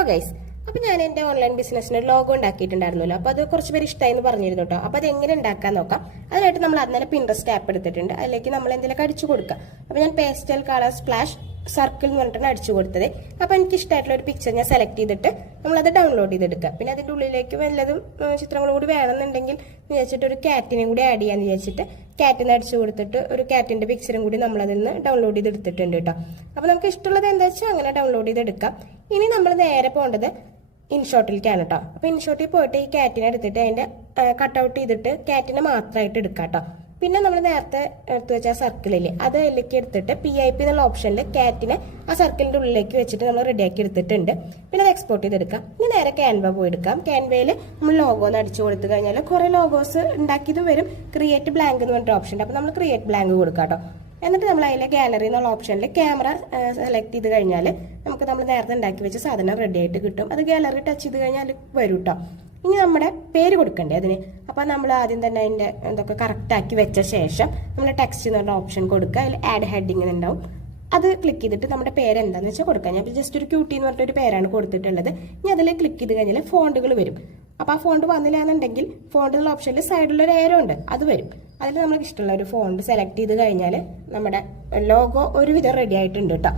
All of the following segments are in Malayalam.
ഹലോ ഗൈസ്, അപ്പൊ ഞാൻ എന്റെ ഓൺലൈൻ ബിസിനസ്സിന് ലോഗോ ഉണ്ടാക്കിയിട്ടുണ്ടായിരുന്നല്ലോ. അപ്പൊ അത് കുറച്ച് പേര് ഇഷ്ടമായി എന്ന് പറഞ്ഞിരുന്നു കേട്ടോ. അപ്പൊ അത് എങ്ങനെ ഉണ്ടാക്കാൻ നോക്കാം. അതിനായിട്ട് നമ്മൾ അന്നേരം പിൻട്രസ്റ്റ് ആപ്പ് എടുത്തിട്ടുണ്ട്. അതിലേക്ക് നമ്മൾ എന്തെങ്കിലും അടിച്ചു കൊടുക്കാം. അപ്പൊ ഞാൻ പേസ്റ്റൽ കളർ സ്പ്ലാഷ് സർക്കിൾ എന്ന് പറഞ്ഞിട്ടാണ് അടിച്ചു കൊടുത്തത്. അപ്പൊ എനിക്ക് ഇഷ്ടമായിട്ടുള്ള ഒരു പിക്ചർ ഞാൻ സെലക്ട് ചെയ്തിട്ട് നമ്മളത് ഡൗൺലോഡ് ചെയ്തെടുക്കാം. പിന്നെ അതിന്റെ ഉള്ളിലേക്ക് വല്ലതും ചിത്രങ്ങളും കൂടി വേണമെന്നുണ്ടെങ്കിൽ വിചാരിച്ചിട്ട് ഒരു ക്യാറ്റിനെയും കൂടി ആഡ് ചെയ്യാന്ന് വിചാരിച്ചിട്ട് ക്യാറ്റിനെ അടിച്ചു കൊടുത്തിട്ട് ഒരു ക്യാറ്റിന്റെ പിക്ചറും കൂടി നമ്മൾ അതിൽ നിന്ന് ഡൗൺലോഡ് ചെയ്തെടുത്തിട്ടുണ്ട് കേട്ടോ. അപ്പൊ നമുക്ക് ഇഷ്ടമുള്ളത് എന്താ വെച്ചാൽ അങ്ങനെ ഡൗൺലോഡ് ചെയ്തെടുക്കാം. ഇനി നമ്മൾ നേരെ പോകേണ്ടത് ഇൻഷോട്ടിലേക്കാണ് കേട്ടോ. അപ്പൊ ഇൻഷോട്ടിൽ പോയിട്ട് ഈ ക്യാറ്റിനെ എടുത്തിട്ട് അതിന്റെ കട്ടൗട്ട് ചെയ്തിട്ട് ക്യാറ്റിനെ മാത്രമായിട്ട് എടുക്കാം കേട്ടോ. പിന്നെ നമ്മൾ നേരത്തെ എടുത്തു വെച്ച സർക്കിളില്ലേ, അത് അതിലേക്ക് എടുത്തിട്ട് PIP എന്നുള്ള ഓപ്ഷനിൽ ക്യാറ്റിനെ ആ സർക്കിളിന്റെ ഉള്ളിലേക്ക് വെച്ചിട്ട് നമ്മൾ റെഡിയാക്കി എടുത്തിട്ടുണ്ട്. പിന്നെ അത് എക്സ്പോർട്ട് ചെയ്തെടുക്കാം. ഇനി നേരെ ക്യാൻവ പോയി എടുക്കാം. ക്യാൻവയിൽ നമ്മൾ ലോഗോ ഒന്ന് അടിച്ചു കൊടുത്തു കഴിഞ്ഞാൽ കുറെ ലോഗോസ് ഉണ്ടാക്കിയതും വരും. ക്രിയേറ്റ് ബ്ലാങ്ക് എന്ന് പറഞ്ഞിട്ട് ഓപ്ഷൻ ഉണ്ട്. അപ്പൊ നമ്മൾ ക്രിയേറ്റ് ബ്ലാങ്ക് കൊടുക്കാം കേട്ടോ. എന്നിട്ട് നമ്മൾ അതിലെ ഗാലറി എന്നുള്ള ഓപ്ഷനിൽ ക്യാമറ സെലക്ട് ചെയ്ത് കഴിഞ്ഞാൽ നമുക്ക് നമ്മൾ നേരത്തെ ഉണ്ടാക്കി വെച്ച സാധനം റെഡി ആയിട്ട് കിട്ടും. അത് ഗാലറി ടച്ച് ചെയ്ത് കഴിഞ്ഞാൽ വരും കേട്ടോ. ഇനി നമ്മുടെ പേര് കൊടുക്കണ്ടേ അതിന്. അപ്പൊ നമ്മൾ ആദ്യം തന്നെ അതിന്റെ എന്തൊക്കെ കറക്റ്റ് ആക്കി വെച്ച ശേഷം നമ്മൾ ടെക്സ്റ്റ് എന്നുള്ള ഓപ്ഷൻ കൊടുക്കുക. അതിൽ ആഡ് ഹെഡിങ് ഉണ്ടാവും. അത് ക്ലിക്ക് ചെയ്തിട്ട് നമ്മുടെ പേര് എന്താണെന്ന് വെച്ചാൽ കൊടുക്കാം. ഞാൻ ജസ്റ്റ് ഒരു ക്യൂട്ടി എന്ന് പറഞ്ഞിട്ടൊരു പേരാണ് കൊടുത്തിട്ടുള്ളത്. ഇനി അതിൽ ക്ലിക്ക് ചെയ്ത് കഴിഞ്ഞാൽ ഫോണ്ടുകൾ വരും. അപ്പൊ ആ ഫോണ്ട് വന്നില്ല എന്നുണ്ടെങ്കിൽ ഫോണ്ടുള്ള ഓപ്ഷനിൽ സൈഡിലൊരു ഏരോ ഉണ്ട്, അത് വരും. അതിൽ നമുക്ക് ഇഷ്ടമുള്ള ഒരു ഫോണ്ട് സെലക്ട് ചെയ്ത് കഴിഞ്ഞാൽ നമ്മുടെ ലോഗോ ഒരുവിധം റെഡി ആയിട്ടുണ്ട് കേട്ടോ.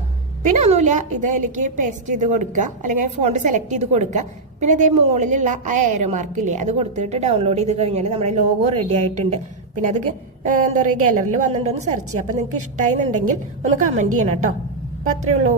പിന്നെ ഒന്നുമില്ല, ഇത് അതിലേക്ക് പേസ്റ്റ് ചെയ്ത് കൊടുക്കുക, അല്ലെങ്കിൽ ഫോണ്ട് സെലക്ട് ചെയ്ത് കൊടുക്കുക. പിന്നെ ഇതേ മുകളിലുള്ള ആ ഏരോ മാർക്കില്ലേ, അത് കൊടുത്തിട്ട് ഡൗൺലോഡ് ചെയ്ത് കഴിഞ്ഞാൽ നമ്മുടെ ലോഗോ റെഡി ആയിട്ടുണ്ട്. പിന്നെ അത് എന്താ പറയുക, ഗാലറിയിൽ വന്നിട്ടുണ്ടെന്ന് സെർച്ച് ചെയ്യുക. അപ്പം നിങ്ങൾക്ക് ഇഷ്ടമായിരുന്നുണ്ടെങ്കിൽ ഒന്ന് കമൻറ്റ് ചെയ്യണം കേട്ടോ. അപ്പം അത്രയേ ഉള്ളൂ.